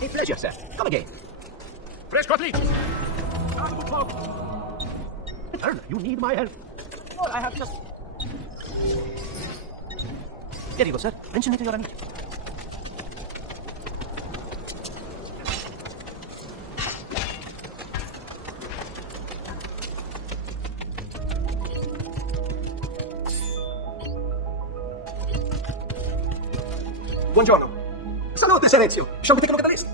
A pleasure, sir. Come again. Fresh cutlet! Sir, you need my help. Oh, I have just... Here you go, sir. Mention it in your meeting. Buongiorno. Salute, Sir Ezio. Shall we take a look at the list?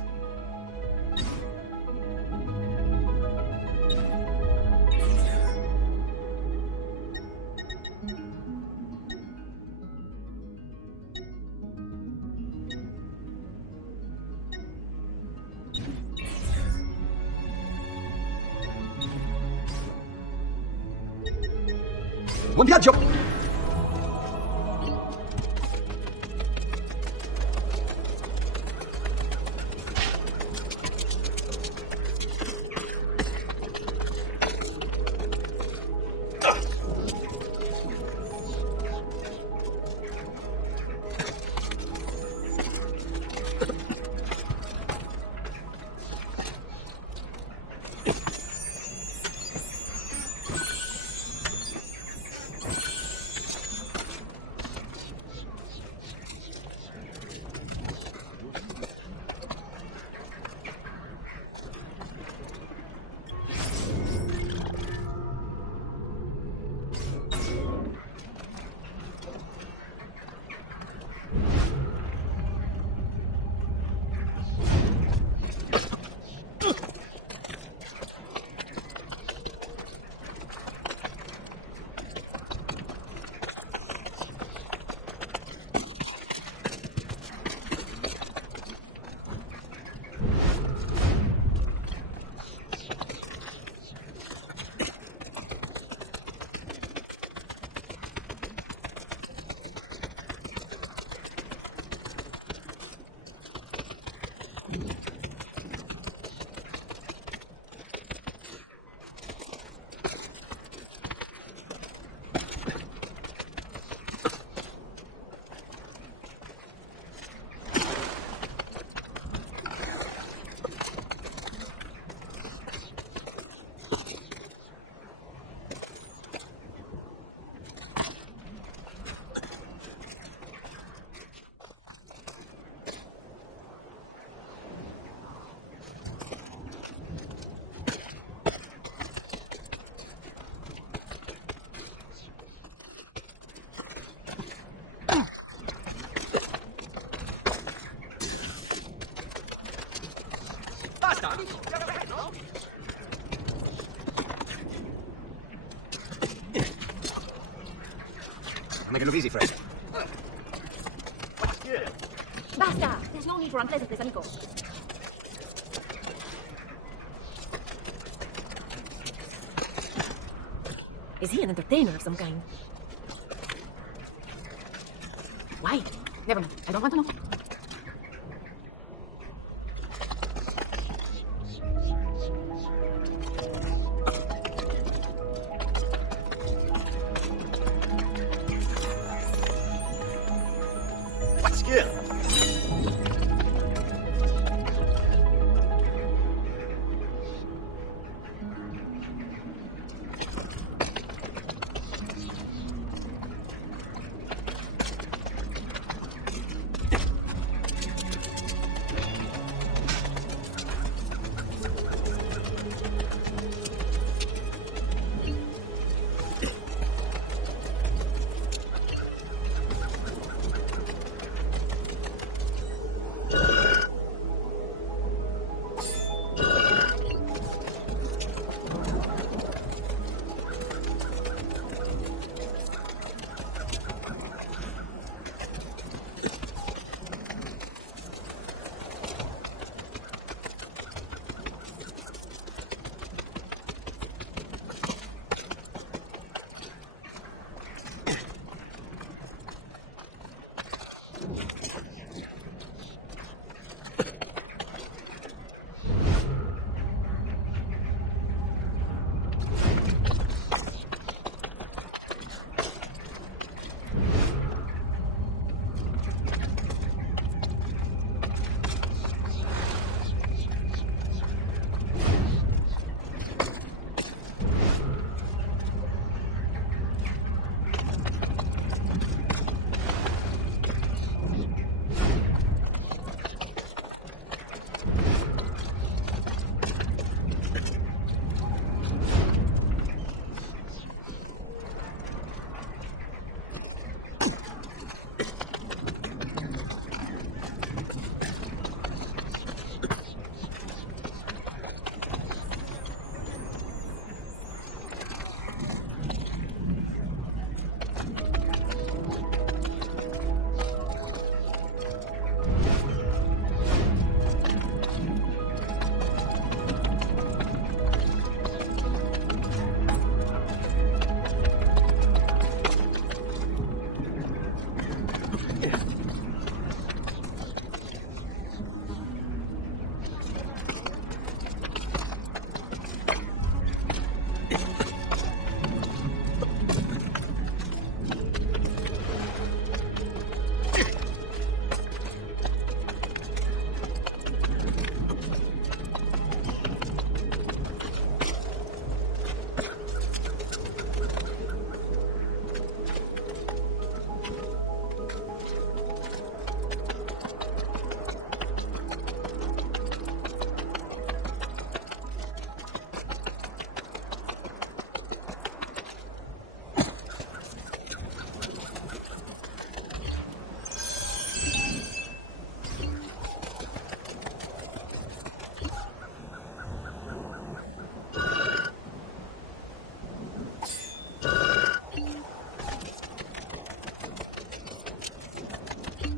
Buon viaggio! Basta! Make it look easy, Fred. Basta! There's no need for unpleasantness, amico. Is he an entertainer of some kind? Why? Never mind. I don't want to know. What skill?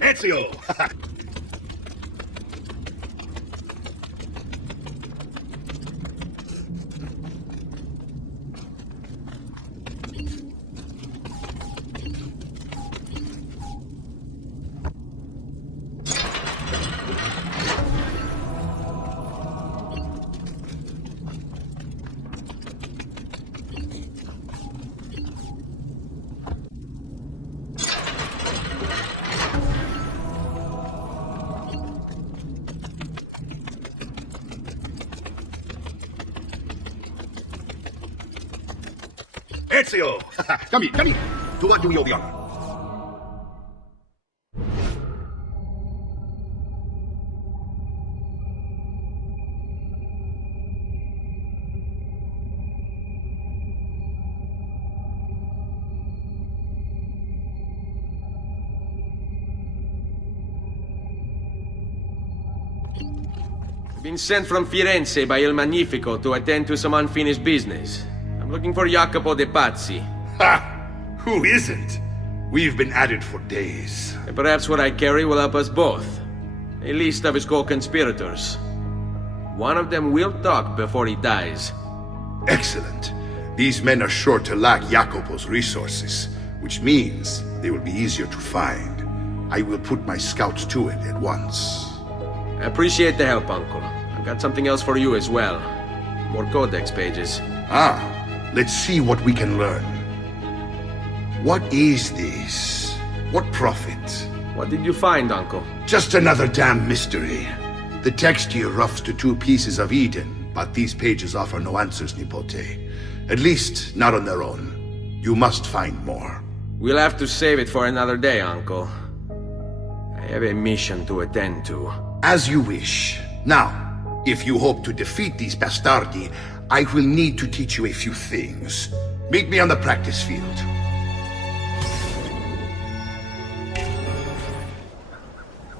Ezio! Ezio! Come here, come here. To what do we owe the honor? Been sent from Firenze by Il Magnifico to attend to some unfinished business. I'm looking for Jacopo de Pazzi. Ha! Who isn't? We've been at it for days. And perhaps what I carry will help us both. A list of his co-conspirators. One of them will talk before he dies. Excellent. These men are sure to lack Jacopo's resources, which means they will be easier to find. I will put my scouts to it at once. I appreciate the help, Uncle. I've got something else for you as well. More codex pages. Ah, let's see what we can learn. What is this? What profit? What did you find, Uncle? Just another damn mystery. The text here roughs to 2 pieces of Eden, but these pages offer no answers, Nipote. At least, not on their own. You must find more. We'll have to save it for another day, Uncle. I have a mission to attend to. As you wish. Now, if you hope to defeat these bastardi, I will need to teach you a few things. Meet me on the practice field.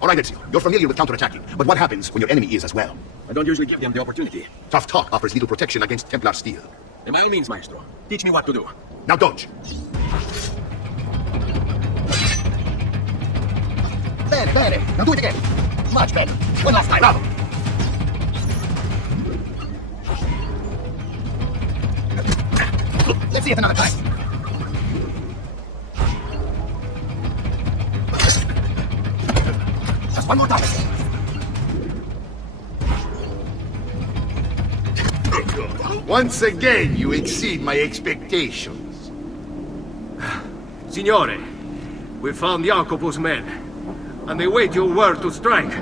All right, Ezio, you're familiar with counterattacking, but what happens when your enemy is as well? I don't usually give them the opportunity. Tough talk offers little protection against Templar steel. By all means, Maestro. Teach me what to do. Now dodge. Bene, bene. Now do it again. Much better. One last time. Bravo. Let's see it another time. Just one more time. Once again, you exceed my expectations. Signore, we found Jacopo's men, and they wait your word to strike.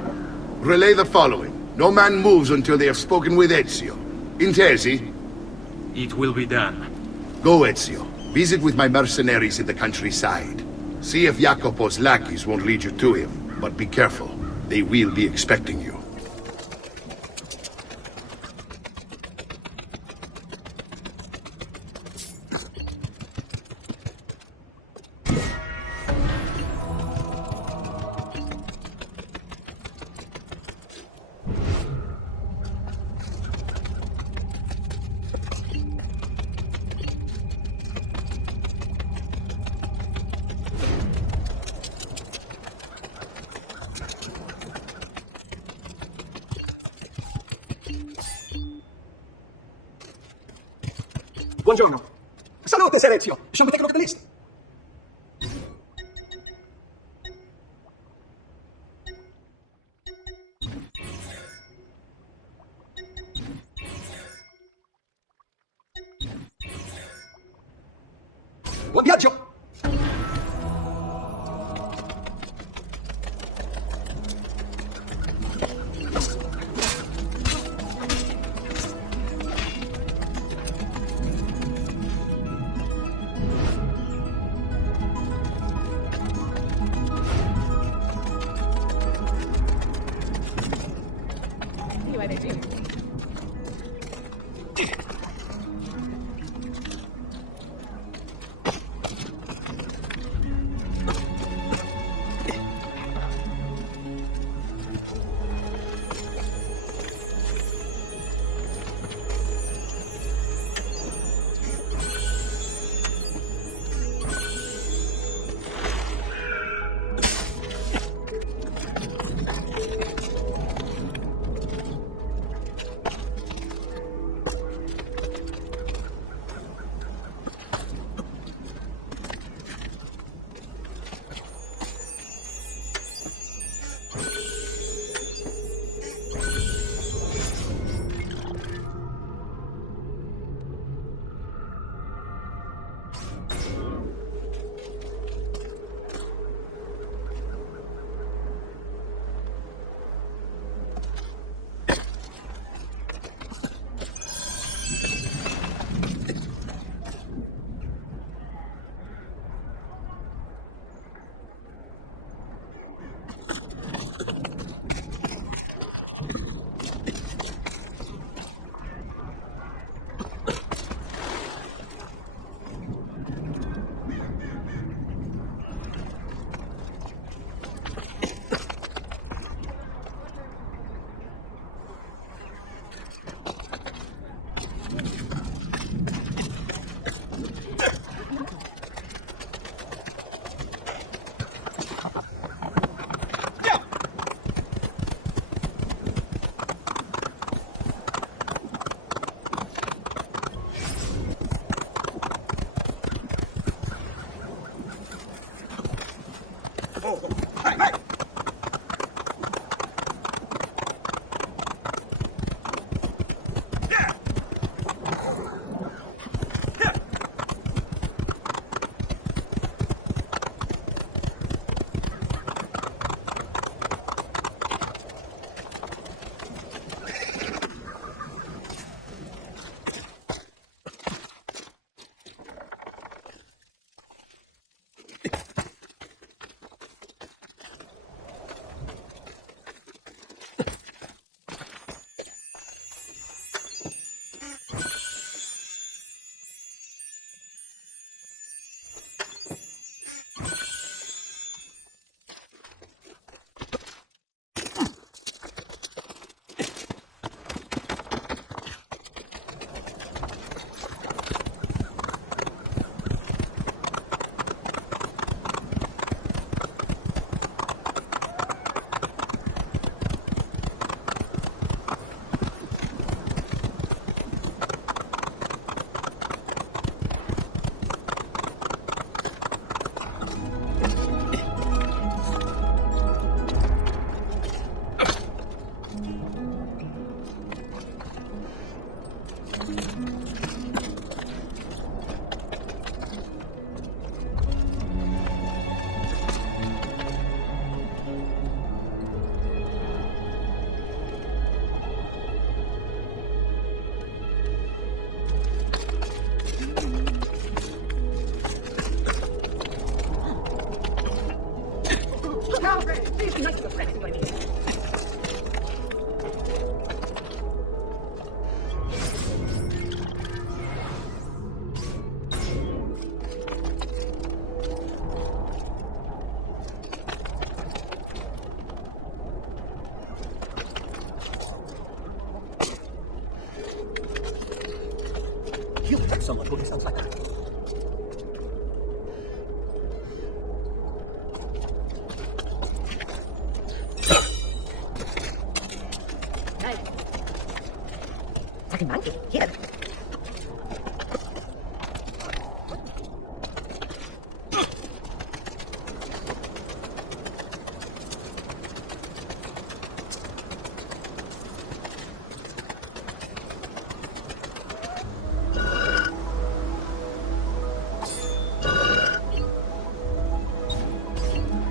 Relay the following. No man moves until they have spoken with Ezio. Intesi? It will be done. Go, Ezio. Visit with my mercenaries in the countryside. See if Jacopo's lackeys won't lead you to him, but be careful. They will be expecting you. Buongiorno. Salute, Sir Ezio. Shall we take a look at the list? Buon viaggio! Please be nice to your friends, you know what I mean? You have someone who sounds like that. Right. Fucking monkey. Here.